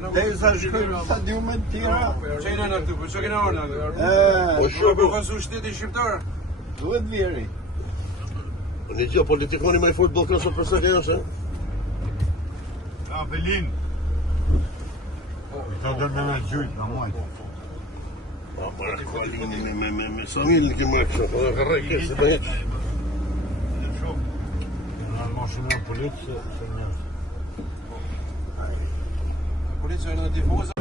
Derisa shkojmë në stadiumet tjera. Që jena në këtu, po që kena orë në këtu? Po Po shumë. përfasu shteti shqiptar? Duhet vjeri. Një gjë politikoni më i futboll këso për së kënë, Belin. Ta do me gjujt, në majtë. Pa, para koalini me Samil në këmë kështë, po dhe kërrej kësë të heqë. Në mashinë në politë, se njështë. Policia në tifoza.